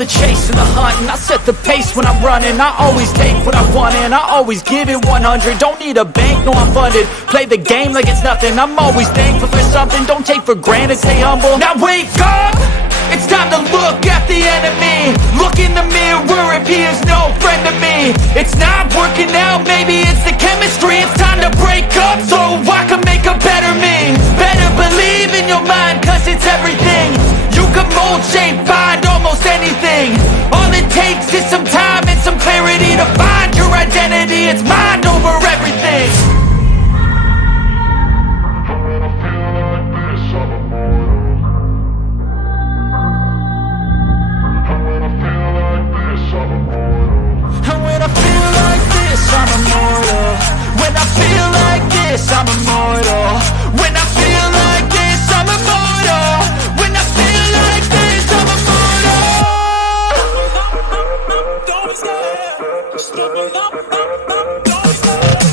the chase and the hunt, and I set the pace when I'm running. I always take what I want and I always give it 100. Don't need a bank, no I'm funded. Play the game like it's nothing. I'm always thankful for something. Don't take for granted, stay humble. Now wake up! It's time to look at the enemy. Look in the mirror if he is no friend to me. It's not working out, maybe it's the chemistry. It's time to break up so I can make a better me. Better believe in your mind, cause it's everything. You can mold, shape, find almost anything. All it takes is some time and some clarity to find your identity. It's mind over everything. I'm immortal. When I feel like this, I'm immortal. When